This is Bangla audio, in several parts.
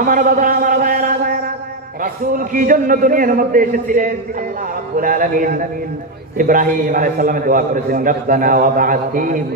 আমার বাবা, আমার ভাইয়েরা, রাসূল কি জন্য দুনিয়ার মধ্যে এসেছিলেন? ইব্রাহিম আলাইহিস দোয়া করেছেন ওয়া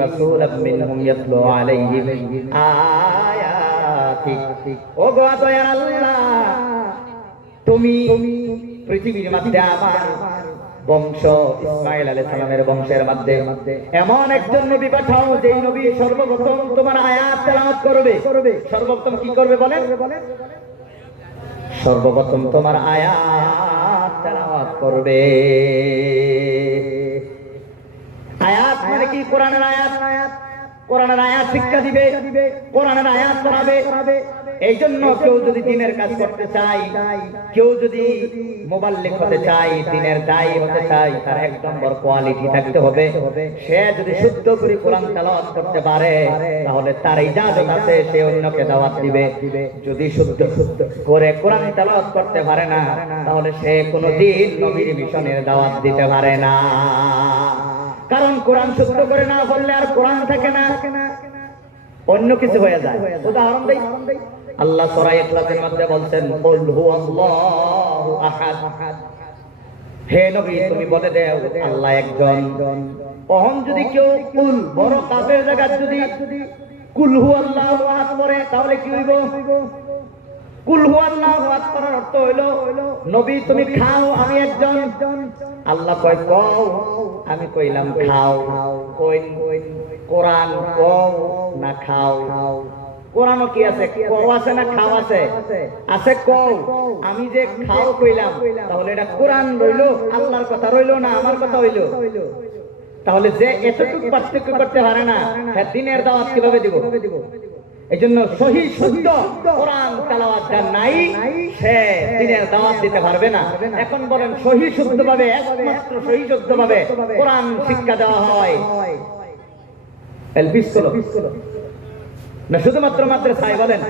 রাসূলাম মিনহুম ইয়াতলু আলাইহিম ও গো দয়াল আল্লাহ তুমি পৃথিবীর মধ্যে আমার বংশ, ইসমাইল আলাইহিস সালামের বংশের মধ্যে। এমন একজন নবী পাঠাও, যেই নবী সর্বপ্রথম তোমার আয়াত তেলাওয়াত করবে। সর্বপ্রথম কি করবে বলেন? সর্বপ্রথম তোমার আয়াত করবে। আয়াত মানে কি? কোরআনের আয়াত। কোরআনের আয়াত শিক্ষা দিবে। কোরআনের আয়াত করাবে এই জন্য কেউ যদি দিনের কাজ করতে চাই কেউ যদি মোবাল্লিক হতে চাই দিনের দায়ী হতে চাই তার এক নম্বর কোয়ালিটি থাকতে হবে। সে যদি শুদ্ধ করে কোরআন তেলাওয়াত করতে পারে, তাহলে তার ইজাজত আছে, সে অন্যকে দাওয়াত দিবে। যদি শুদ্ধ শুদ্ধ করে কোরআন তেলাওয়াত করতে পারে না, তাহলে সে কোনোদিন নবীর মিশনের দাওয়াত দিতে পারে না। কারণ কোরআন শুদ্ধ করে না বললে আর কোরআন থাকে না। অন্য কিছু হয়ে যায়। উদাহরণ দেই। আল্লাহ সূরা ইখলাসের মধ্যে বলছেন হে নবী, তুমি বলে দাও, আল্লাহ একজন। অহন যদি কেউ কুল, বড় কাফের জায়গা যদি কুল হুয়াল্লাহু আহাদ করে, তাহলে কি হইব? কুল হুয়াল্লাহু আহাদ করার অর্থ হইল, নবী, তুমি খাও, আমি একজন। আল্লাহ কয়, কও, আমি কইলাম খাও। কোরআন কও, না খাও। কোরআনও কি আছে? কও আছে না খাও আছে? আছে কও। আমি যে খাও কইলাম, তাহলে এটা কোরআন রইল, আল্লাহর কথা রইল না আমার কথা হইল? তাহলে যে এতটুকু পার্থক্য করতে পারে না হ্যাঁ দিনের দাওয়াত কীভাবে দিব? এই জন্য সহি, শুদ্ধ কোরআন তেলাওয়াত যার নাই, সে দিনের দাওয়াত দিতে পারবে না। এখন বলেন, সহি শুদ্ধ ভাবে একমাত্র সহি শুদ্ধ ভাবে কোরআন শিক্ষা দেওয়া হয়। এলপিস করো। না, শুধুমাত্র মাদ্রাসায় বলেন।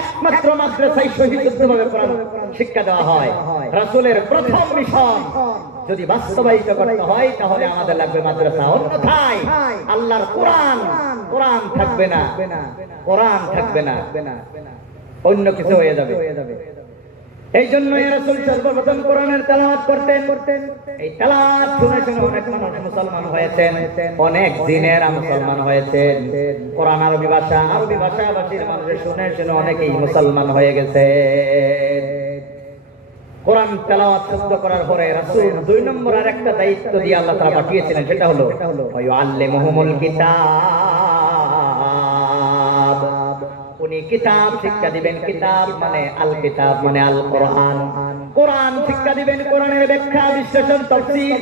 একমাত্র মাদ্রাসায় ভাবে কোরআন শিক্ষা দেওয়া হয়। রাসূলের প্রথম মিশন যদি বাস্তবায়িত করতে হয়, তাহলে আমাদের লাগবে মাদ্রাসা। অন্যথায় আল্লাহর কোরআন কোরআন থাকবে না। কোরআন থাকবে না। অন্য কিছু হয়ে যাবে। এই জন্য সর্বপ্রথম কোরআনের তেলাওয়াত করতেন। এই তেলাওয়াত শুনে শুনে অনেক মানুষ মুসলমান হয়েছেন, অনেক দিনের মুসলমান হয়েছেন। কোরআন আরবি ভাষা, আরবি ভাষাভাষীর মানুষের শুনে শুনে অনেকেই মুসলমান হয়ে গেছে কোরআন তেলাওয়াত শুদ্ধ করার পরে রাসূল দুই নম্বর আর একটা দায়িত্ব দিয়ে আল্লাহ তাআলা পাঠিয়েছিলেন, সেটা হলো আল্লিমুহুমুল কিতাব। উনি কিতাব শিক্ষা দিবেন। কিতাব মানে আল কিতাব মানে আল কোরআন কোরআন শিক্ষা দিবেন, কোরআনের ব্যাখ্যা, বিশ্লেষণ, তাফসীর।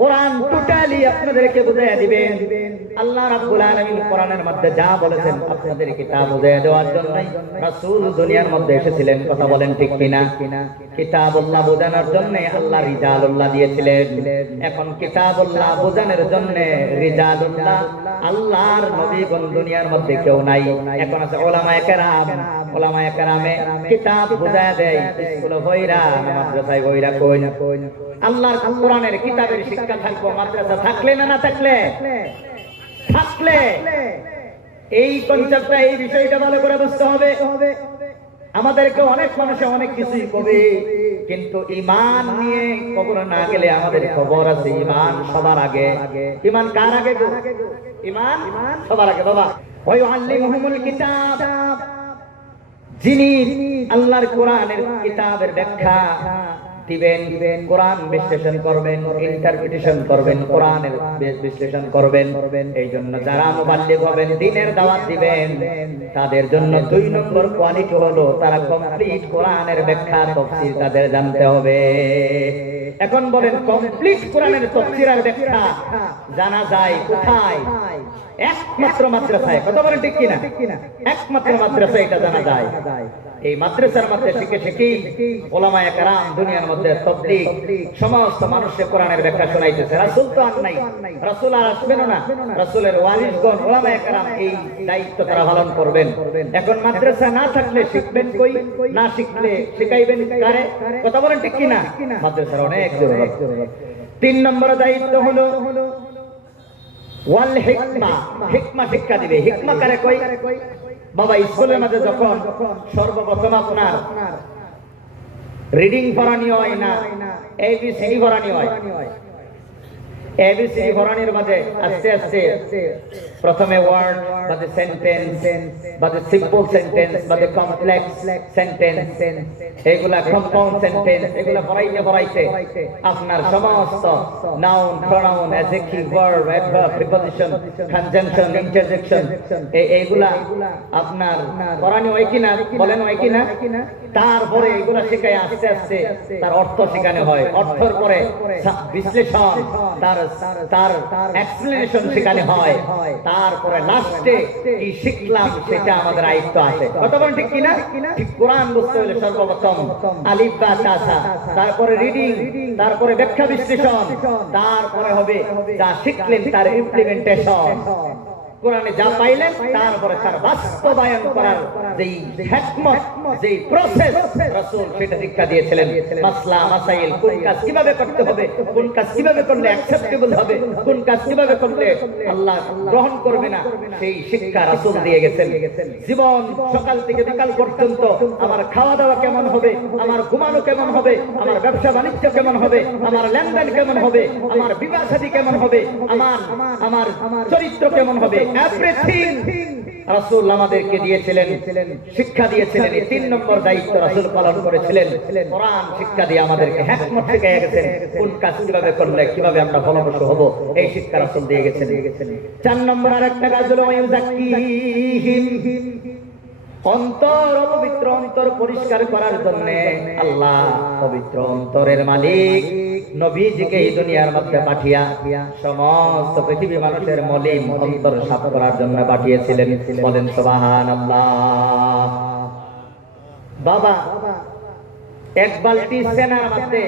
কোরআন টোটালি আপনাদেরকে বুঝাইয়া দিবেন। আল্লাহ রাব্বুল আলামিন কোরআনের মধ্যে যা বলেছেন আপনাদেরকে তা বুঝাইয়া দেওয়ার জন্যই রাসূল দুনিয়ার মধ্যে এসেছিলেন। কথা বলেন ঠিক কিনা? কিতাবুল্লাহ বোঝানোর জন্য আল্লাহ রিজালুল্লাহ দিয়েছিলেন। এখন কিতাবুল্লাহ বোঝানোর জন্য রিজালুল্লাহ আল্লাহর নবীগণ দুনিয়ার মধ্যে কেউ নাই। এখন আছে ওলামায়ে কেরাম। ওলামায়ে কেরামে কিতাব বুঝায় দেয়, স্কুলে হইরা মাদ্রাসায় হইরা কই না কই আল্লাহর কোরআনের কিতাবের শিক্ষা থাকব, মাদ্রাসা থাকলে না না থাকলে? থাকলে। এই কনসেপ্টটা এই বিষয়টা ভালো করে বুঝতে হবে। আমাদেরকে অনেক মানুষে অনেক কিছুই কবে, কিন্তু ইমান নিয়ে কবর না গেলে আমাদের খবর আছে ইমান সবার আগে। ইমান কার আগে? ইমান? সবার আগে বাবা। যিনি আল্লাহর কোরআনের কিতাবের ব্যাখ্যা দিবেন, কোরআন বিশ্লেষণ করবেন ইন্টারপ্রিটেশন করবেন, কোরআনের বিশ্লেষণ করবেন এই জন্য যারা মুবাল্লিগ হবেন, দিনের দাওয়াত দিবেন, তাদের জন্য দুই নম্বর কোয়ালিটি হলো তারা কমপ্লিট কোরআনের ব্যাখ্যা তফসির তাদের জানতে হবে। এখন বলেন কমপ্লিট কোরআনের তফসির আর ব্যাখ্যা। জানা যায় কোথায়? একমাত্র মাদ্রাসায়। কথা বলেন ঠিক কিনা? একমাত্র মাদ্রাসায় এটা জানা যায়। এই মাদ্রাসার মধ্যে শিখে শিখেই ওলামায়ে কেরাম দুনিয়ার মধ্যে তবলিগ, সমস্ত মানুষকে কোরআনের ব্যাখ্যা শোনাইতেছে। রাসূল তো আর নাই। রাসূল আর আসবেন না। রাসূলের ওয়ারিসগণ, ওলামায়ে কেরাম এই দায়িত্ব তারা পালন করবেন। এখন মাদ্রাসা না থাকলে শিখবেন কই? না শিখলে শিখাইবেন কারে? কথা বলেন ঠিক কিনা? মাদ্রাসার অনেক তিন নম্বর দায়িত্ব হলো সর্বপ্রথম আপনার রিডিং হয় না হয় পড়ানির মাঝে, আস্তে আস্তে। প্রথমে word sentence simple sentence complex sentence এগুলা কম্পাউন্ড সেন্টেন্স এগুলা আপনার সমস্ত noun pronoun adjective verb adverb conjunction interjection এইগুলা আপনার হয় কিনা, বলেন হয় কিনা? তারপরে এগুলা শেখায় আস্তে আস্তে, তার অর্থ শেখানো হয়। অর্থের পরে বিশ্লেষণ, তার তার এক্সপ্লেনেশন সেখানে হয়। তারপরে লাস্টে কি শিখলাম সেটা আমাদের আয়ত্ত আছে। কতক্ষণ ঠিক কিনা? ঠিক কোরআন বুঝতে হলে সর্বপ্রথম আলিফ তারপরে রিডিং তারপরে ব্যাখ্যা বিশ্লেষণ, তারপরে হবে যা শিখলেন তার ইমপ্লিমেন্টেশন কোরআনে যা পাইলেন তারপরে তার বাস্তবায়ন করার যেই হিকমত, যেই প্রসেস রাসূল সেটা শিক্ষা দিয়েছিলেন। মাসলা, মাসাইল, কোন কাজ কীভাবে করতে হবে, কোন কাজ কীভাবে করলে অ্যাকসেপ্টেবল হবে, কোন কাজ কীভাবে করলে আল্লাহ গ্রহণ করবে না, সেই শিক্ষা রাসূল দিয়ে গেছেন। জীবন সকাল থেকে বিকাল পর্যন্ত আমার খাওয়া দাওয়া কেমন হবে, আমার ঘুমানো কেমন হবে, আমার ব্যবসা বাণিজ্য কেমন হবে, আমার লেনদেন কেমন হবে, আমার বিবাহ শাদী কেমন হবে, আমার আমার চরিত্র কেমন হবে রাসূল আমাদেরকে দিয়েছিলেন, শিক্ষা দিয়েছিলেন তিন নম্বর দায়িত্ব রাসূল পালন করেছিলেন। কোরআন শিক্ষা দিয়ে আমাদেরকে হিকমত শিখিয়ে গেছেন, কোন কাজ কীভাবে করলে, কীভাবে আমরা ফলপ্রসূ হব, এই শিক্ষা রাসুল দিয়ে গেছেন। চার নম্বর আরেকটা কাজ হলো অন্তর অপবিত্র, অন্তর পরিষ্কার করার জন্য আল্লাহ পবিত্র অন্তরের মালিক নবীজিকে এই দুনিয়ার মধ্যে পাঠিয়া সমস্ত পৃথিবী মানুষের মলিন অন্তর সাফ করার জন্য পাঠিয়েছিলেন। বলেন সোবাহান বাবা, এক বালতি সেনার মধ্যে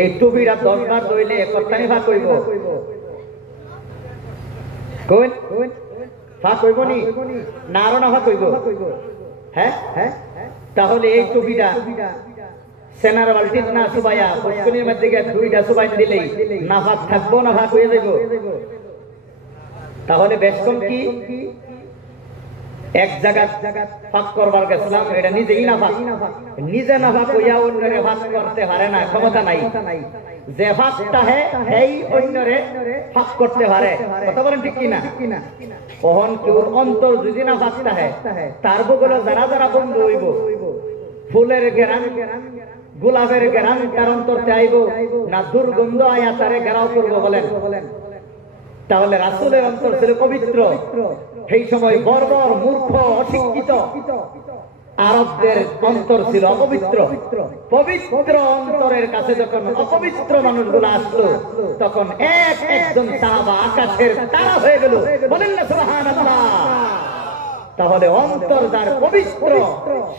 এই টুবিরা দশবার দইলে কর্তানি ভাগ কইব কইন হ্যাঁ হ্যাঁ? তাহলে এই টুপিটা সেনার না সুবাইয়া পশ্চিমের মধ্যে দুইটা সুবাই দিলেই না ভাগ থাকব না ভাগ হয়ে তাহলে বেশ কম কি? এক জায়গা ফাঁক করবার গেছিলাম, এটা নিজেই না ফাঁক নিজে না ফাঁক হইয়া অন্যরে ফাঁক করতে পারে না, ক্ষমতা নাই। যে হে ফাঁক করতে পারে কথা বলেন ঠিক কিনা? কেউ অন্তর যদি না হে, তার যারা যারা বন্ধু হইব, ফুলের গেরান, গোলাপের গেরান তার অন্তরতে আইব, না দুর্গন্ধ আয়া তারে ঘেরাও করব বলেন। তাহলে রাসুলের অন্তর ছিল পবিত্র। সেই সময় বর্বর মূর্খ, অশিক্ষিত, আরবদের অন্তর ছিল অপবিত্র। পবিত্র অন্তরের কাছে যখন অপবিত্র মানুষগুলো আসলো, তখন এক একজন সাহাবা আকাশের তারা হয়ে গেল। বলেন না, সুবহানাল্লাহ। তাহলে অন্তর যার পবিত্র,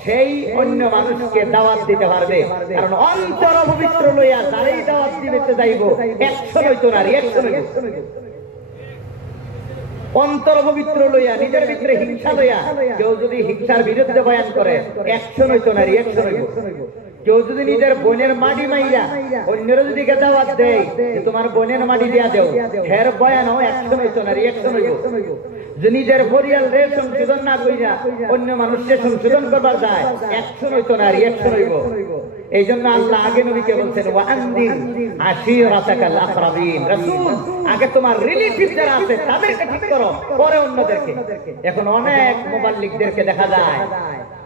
সেই অন্য মানুষকে দাওয়াত দিতে পারবে। কারণ অন্তর অপবিত্র লইয়া যারাই দাওয়াত দিতে যাইব একশো নয়তো নারী একশো নইব অন্তর পবিত্র লইয়া, নিজের ভিতরে হিংসা লইয়া, কেউ যদি হিংসার বিরুদ্ধে বয়ান করে একশো নয়তো নারী একশো নইব কেউ যদি নিজের বোনের মাটি মাইরা অন্যরা যদি দাওয়াত দেয় তোমার বোনের মাটি দিয়া দেও, হের বয়ান একশো নয়তো নারী একশো নইব যে নিজের পরিয়াল রে সংশোধন না কইরা অন্য মানুষকে সংশোধন করবার যায় একশো নয়তো নারী, একশো নইব এই জন্য আল্লাহ আগে নবীকে বলছেন রাসূল, আগে তোমার রিলেটিভ যারা আছে তাদেরকে ঠিক করো, পরে অন্যদেরকে। এখন অনেক মোবাল্লিকদেরকে দেখা যায়,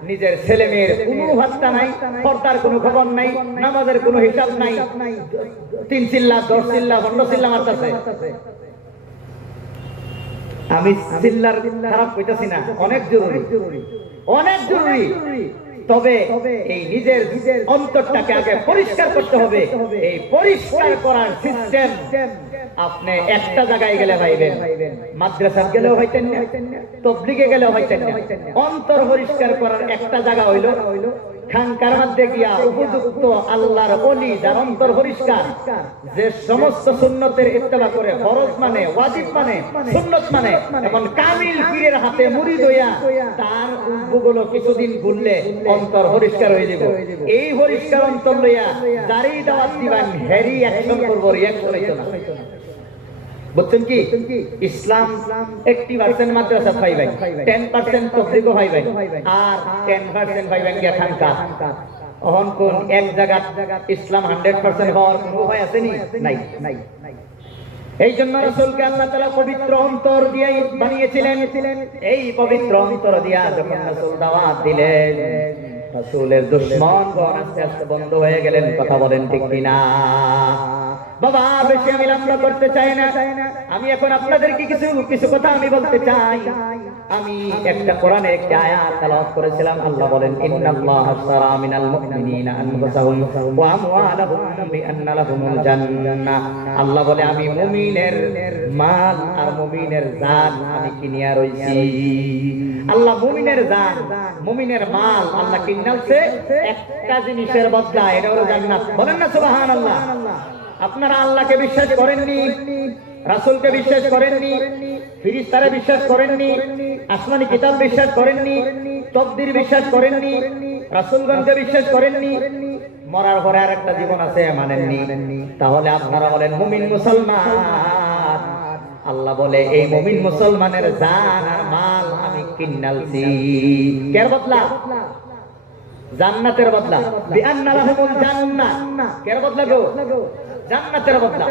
নিজের ছেলে মেয়ের কোনো ভাত্তা নাই, পর্দার কোনো খবর নাই, নামাজের কোনো হিসাব নাই, তিন চিল্লা, দশ চিল্লা, পনেরো চিল্লা মারতেছে। আমি চিল্লার খারাপ কইতাছি না, অনেক জরুরি। অনেক জরুরি। তবে এই নিজের অন্তরটাকে আগে পরিষ্কার করতে হবে। এই পরিষ্কার করার সিস্টেম আপনি একটা জায়গায় গেলে পাইবেন। মাদ্রাসা গেলেও হইতেন না, তবলিগে গেলেও হইতেন না। অন্তর পরিষ্কার করার একটা জায়গা হইল খানকার মধ্যে গিয়া উপযুক্ত আল্লাহর অলি যার অন্তর পরিষ্কার, যে সমস্ত সুন্নতের ইত্তেবা করে ফরজ মানে ওয়াজিব মানে সুন্নত মানে এখন কামিল পীরের হাতে মুড়ি দইয়া তারগুলো কিছুদিন ঘুরলে অন্তর পরিষ্কার হয়ে যাব এই পরিষ্কার অন্তর লইয়া যারই দাওয়াত দিবেন হেরি অ্যাকশন করব, রিয়াকশন হইতো না। বুঝছেন কি, ইসলাম একটি পার্সেন্ট মাদ্রাসা পাইবেন টেন পার্সেন্ট তবলিগ পাইবেন আর টেন পার্সেন্ট পাইবেন গিয়া খানকা অহন কোন এক জায়গা ইসলাম হান্ড্রেড পার্সেন্ট হওয়ার কোনো উপায় আছে নি? নাই। নাই এই জন্য রসুলকে আল্লাহ তালা পবিত্র অন্তর দিয়ে বানিয়েছিলেন। এই পবিত্র অন্তর দিয়া যখন রসুল দাওয়াত দিলেন রসুলের দুশ্মন গণ আস্তে আস্তে বন্ধ হয়ে গেলেন, কথা বলেন ঠিক কিনা? বাবা, বেশি আমি লম্বা করতে চাই না। আমি এখন আপনাদেরকে কিছু কিছু কথা আমি বলতে চাই। আমি একটা কোরআনে একটা আয়াত তেলাওয়াত করেছিলাম, আল্লাহ বলেন, ইন্নাল্লাহ আশতারা মিনাল মুমিনিনা আনফুসাহুম ওয়া আমওয়ালাহুম বিআন্না লাহুমুল জান্নাহ। আল্লাহ বলে, আমি মুমিনের মাল আর মুমিনের জান আমি কিনিয়া রইছি। আল্লাহ মুমিনের জান, মুমিনের মাল আল্লাহ কিনালছে একটা জিনিসের বদলা, এটা হলো জান্নাত। বলেন না, সুবহানাল্লাহ। আপনারা আল্লাহকে বিশ্বাস করেননি, রাসূলকে বিশ্বাস করেননি, ফিরিস্তারে বিশ্বাস করেননি, আসমানি কিতাব বিশ্বাস করেননি, তকদির বিশ্বাস করেননি রাসূলগণকে বিশ্বাস করেননি, মরার পরে আর একটা জীবন আছে, মানেননি। তাহলে আপনারা বলেন, মুমিন মুসলমান। আল্লাহ বলে, এই মমিন মুসলমানের জান আর মাল আমি কিনালছি কের বদলা? জান্নাতের বদলা। বিআন্না লাহুমুল জান্নাহ কের বদলা গো? জান্নাতের বদলা।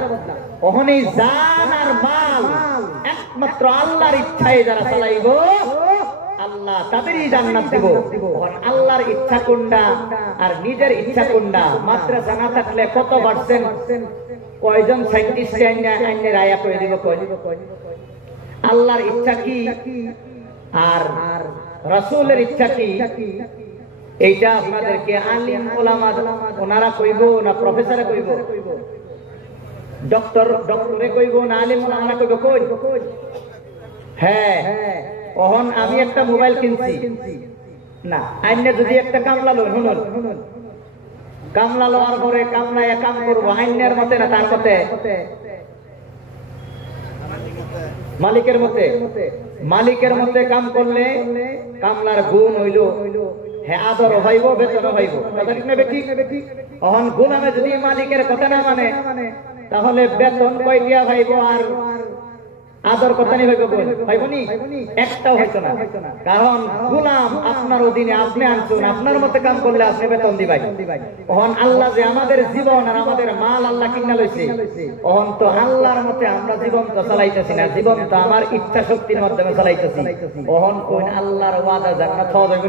ওহনি জান আর মাল একমাত্র আল্লাহর ইচ্ছায় যারা চালাইবো আল্লাহ তাদেরই জান্নাত দেব। আল্লাহর ইচ্ছা কোনটা আর নিজের ইচ্ছা কোনটা? মাদ্রাসা না থাকলে কত পার্সেন্ট? কয়জন সাইন্টিস্ট আইনে আইনে রায়া করে দিব আল্লাহর ইচ্ছা কি? আর রাসূলের ইচ্ছা কি? এইটা আপনাদেরকে আলিম ওলামা ওনারা কইব না প্রফেসরে কইব? ডক্টর ডক্টরে কইব না আলিম ওলামা কইব কই? হ্যাঁ। অহন আমি একটা মোবাইল কিনছি? না, আইনে যদি একটা কামলা লই, শুনুন। কামলা লওয়ার পরে কামলায় কাম করব, আইনের মতে না তার মতে? মালিকের মতে। মালিকের মতে কাম করলে কামলার গুণ হইল হ্যাঁ আদর হইব, বেতন হইব। অহন গুণামে যদি মালিকের কথা না মানে তাহলে বেতন কয় দিয়া ভাইব আর আদর কথা নি হইব কোন একটাও হইতো না। কারণ গুলাম আপনার অধীনে আপনি আনছুন, আপনার মতে কাম করলে আপনি বেতন দিবাই। ওহন আল্লাহ যে আমাদের জীবন আর আমাদের মাল আল্লাহ কিনা লইছে ওহন তো আল্লাহর মতে আমরা জীবন তো চালাইতেছি না জীবন তো আমার ইচ্ছা শক্তির মাধ্যমে চালাইতেছি। ওহন কোন আল্লাহর ওয়াদা জান্নাত হওয়া যাবে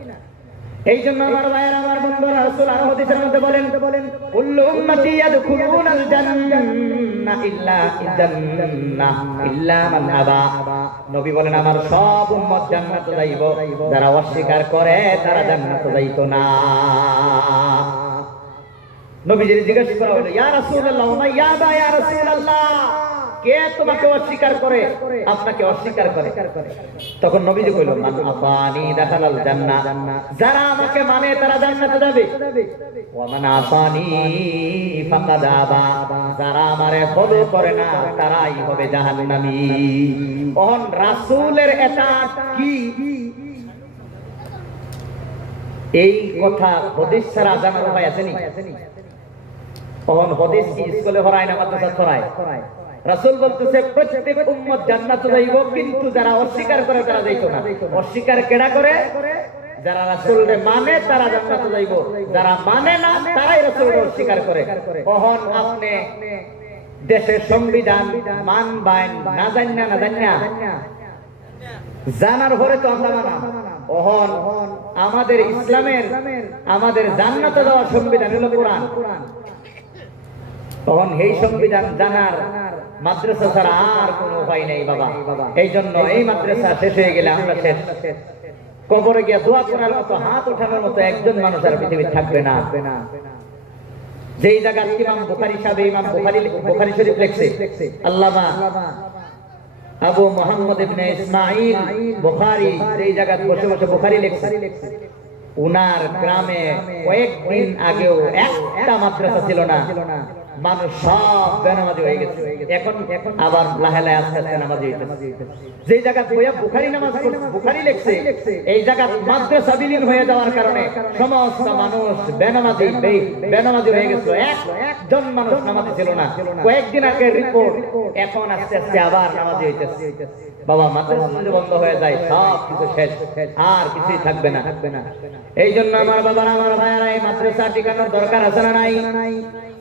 এই জন্য আমার ভাইয়ের, আমার বন্ধুরা, রাসূল আরও হাদিসের মধ্যে বলেন বলেন, কুল্লু উম্মতি ইয়াদখুলুনাল জান্নাহ ইল্লা জান্নাহ, ইল্লা মান আবা। নবী বলেন, আমার সব উম্মত জান্নাতে যাইব। যারা অস্বীকার করে, তারা জান্নাতে যাইত না। নবীজি জিজ্ঞেস করা হলো, ইয়া রাসূলুল্লাহ ইয়া বা ইয়া রাসূলুল্লাহ। কে তোমাকে অস্বীকার করে? আপনাকে অস্বীকার করে। তখন নবীজি কইল, মান আফানি দাখালাল যারা আমাকে মানে তারা জান্নাতে যাবে। ওয়া মান আফানি ফাকাদ আবা। যারা আমারে ফলো করে না, তারাই হবে জাহান্নামী। ওহন রাসূলের কি? এই কথা হদিস ছাড়া জানার উপায় আছে নি? তখন হদিস স্কুলে হরায় না মাদ্রাসা ছড়ায় রাসূল বলতেছে, প্রত্যেক উম্মত জান্নাতে যাইব, কিন্তু যারা অস্বীকার করে তারা যাইতো না। অস্বীকার কেডা করে? যারা রাসূলকে মানে তারা জান্নাতে যাইব। যারা মানে না, তারাই রাসূলকে অস্বীকার করে। কখন আপনি দেশের সংবিধান মান বাইন না জান্না না জান্না জানার পরে তো আমরা মানা। ওহন আমাদের ইসলামের, আমাদের জান্নাতে দেওয়া সংবিধান হলো কোরআন। তখন এই সংবিধান জানার মাদ্রাসা ছাড়া আর কোনো উপায় নেই বাবা। এই জন্য এই মাদ্রাসা শেষ হয়ে গেলে আমরা শেষ। কবরে গিয়ে দোয়া করার মতো, হাত ওঠানোর মতো একজন মানুষ আর পৃথিবী থাকবে না। যেই ইমাম সাহেব, ইমাম শরীফ লেখছে, আল্লামা আবু মোহাম্মদ ইবনে ইসমাঈল বুখারী, যেই জায়গায় বসে বসে বুখারী লেখছে। উনার গ্রামে কয়েকদিন আগেও একটা মাদ্রাসা ছিল না। মানুষ সব বেনামাজি হয়ে গেছে। এখন আবার লাহে লাহে আস্তে আস্তে নামাজি হইতেছে। যে জায়গা বইয়া বুখারি নামাজ বুখারি লেখছে, এই জায়গা মাদ্রাসা বিলীন হয়ে যাওয়ার কারণে সমস্ত মানুষ বেনামাজি বেনামাজি হয়ে এক একজন মানুষ নামাজি ছিল না। কয়েকদিন আগে রিপোর্ট এখন আস্তে আস্তে আবার নামাজি বাবা, মাদ্রাসা বন্ধ হয়ে যায়, সব কিছু শেষ। আর কিছুই থাকবে না। থাকবে না এই জন্য আমার বাবারা, আমার ভাইয়ারা, এই মাদ্রাসা টিকানোর দরকার আছে না নাই?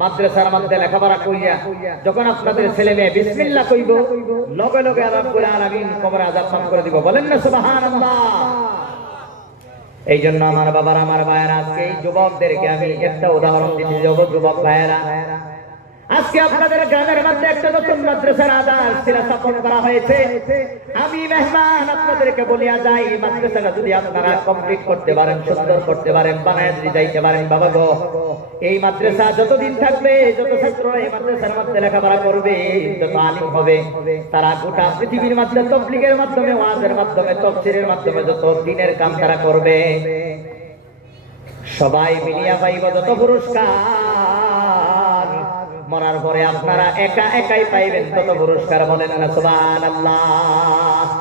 মাদ্রাসার মধ্যে লেখাপড়া করিয়া যখন আপনাদের ছেলে মেয়ে বিসমিল্লা কইব, লগে লগে আল্লাহ আলামিন কবরে আজাদ মাফ করে দিব। বলেন না, সুবহানাল্লাহ। এই জন্য আমার বাবার, আমার ভাইয়েরা, আজকে এই যুবকদেরকে আমি একটা উদাহরণ দিতে যাব। যুবক ভাইয়েরা আজকে আপনাদের গ্রামের মধ্যে একটা নতুন মাদ্রাসার আদার শিলা স্থাপন করা হয়েছে। আমি মেহমান, আপনাদেরকে বলিয়া যাই, মাদ্রাসাটা যদি আপনারা কমপ্লিট করতে পারেন, সুন্দর করতে পারেন, বানায় যদি যাইতে পারেন, বাবা গো। এই মাদ্রাসা যতদিন থাকবে, যত ছাত্র এই মাদ্রাসার মধ্যে লেখাপড়া করবে, যত আলিম হবে, তারা গোটা পৃথিবীর মাধ্যমে তবলিগের মাধ্যমে, ওয়াজের মাধ্যমে, তফসিরের মাধ্যমে যত দিনের কাম তারা করবে। সবাই মিলিয়া পাইব যত পুরস্কার। মরার পরে আপনারা একা একাই পাইবেন কত পুরস্কার বলেন না সুবহানাল্লাহ।